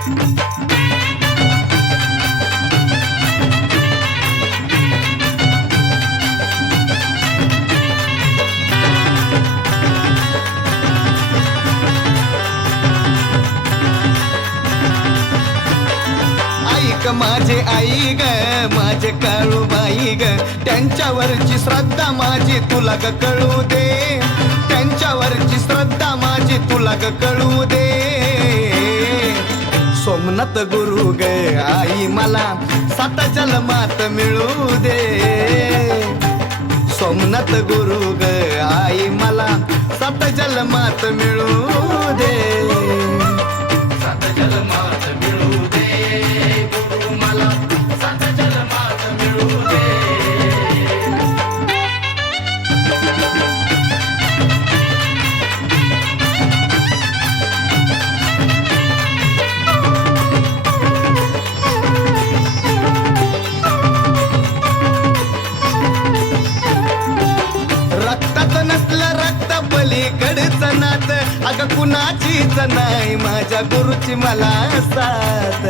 ऐक माझे आई ग माझे काळूबाई ग. त्यांच्यावरची श्रद्धा माझी तुला ग कळू दे. त्यांच्यावरची श्रद्धा माझी तुला ग कळू दे. सोमनाथ गुरु ग. आई मला सात जन्मात मिळू दे. सोमनाथ गुरु ग. आई मला सात जन्मात मिळू दे. मनात. अगं अग कुणाचीच नाही? माझ्या गुरुची मला साथ.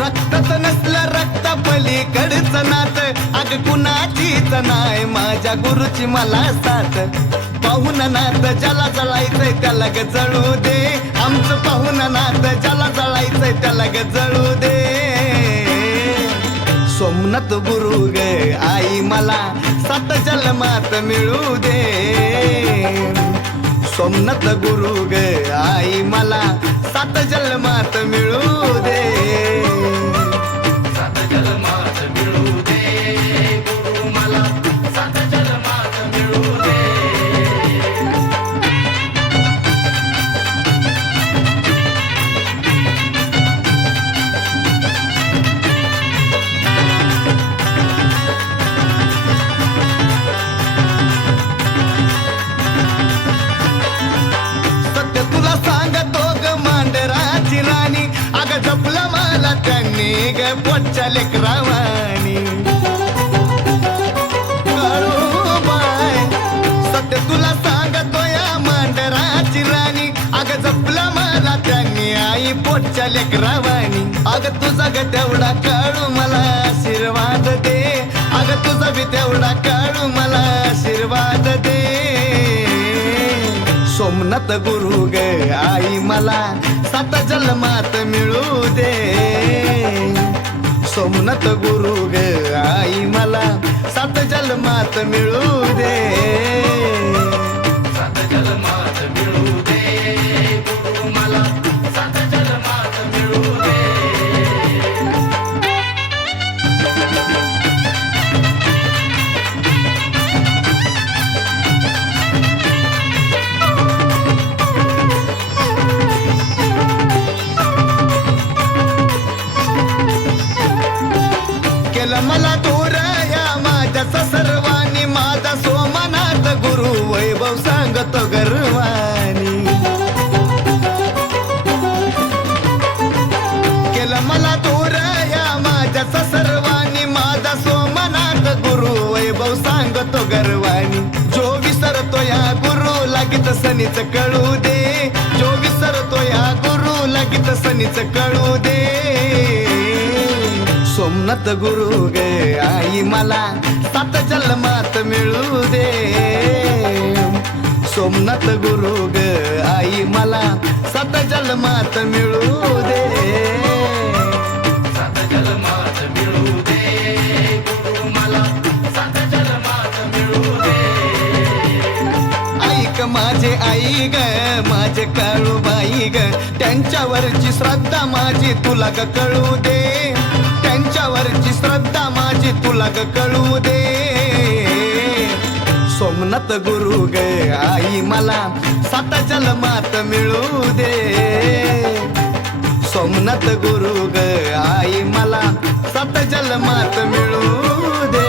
रक्तात नसलं रक्त पलीकडच नात. अग कुणाचीच नाही? माझ्या गुरुची मला साथ. पाहून नात ज्याला जळायचंय त्याला ग जळू दे. आमचं पाहून नात ज्याला जळायचंय त्याला ग जळू दे. सोमनाथ गुरु ग आई मला सात जन्मात मिळू दे. सोमनाथ गुरु ग आई मला सात जन्मात मिळू दे. त्यांनी ग पोटच्या लेकरावानी. बाय सध्या तुला सांगतो या मांडराची राणी. अग जपला मला त्यांनी आई पोटच्या लेकरावानी. अग तुझा ग तेवढा काळू मला आशीर्वाद दे. अग तुझा बी तेवढा काळू मला आशीर्वाद दे. सोमनाथ गुरु ग आई मला सात जन्मात मिळू दे. सोमनाथ गुरु ग आई मला सात जन्मात मिळू दे. त्याचा सर्वानी माझा सोमनाथ गुरु वैभव सांगतो गर्वानी. केलं मला दूर या माझ्या सर्वानी माझा सोमनाथ गुरु वैभव सांगतो गर्वानी. जो विसरतो या गुरु लागित सनीच कळू दे. जो विसरतो या गुरु लागित सनीच कळू दे. सोमनाथ गुरु गे आई मला सात जन्मात मिळू दे. सोमनाथ गुरु ग आई मला सात जन्मात मिळू दे. सात जन्मात मिळू दे गुरु मला सात जन्मात मिळू दे. ऐक माझे आई ग माझे काळूबाई ग त्यांच्यावरची श्रद्धा माझी तुला ग कळू दे. तुझ्यावरची श्रद्धा माझी तुला कळू दे. सोमनाथ गुरु ग आई मला सात जन्मात मिळू दे. सोमनाथ गुरु ग आई मला सात मात मिळू दे.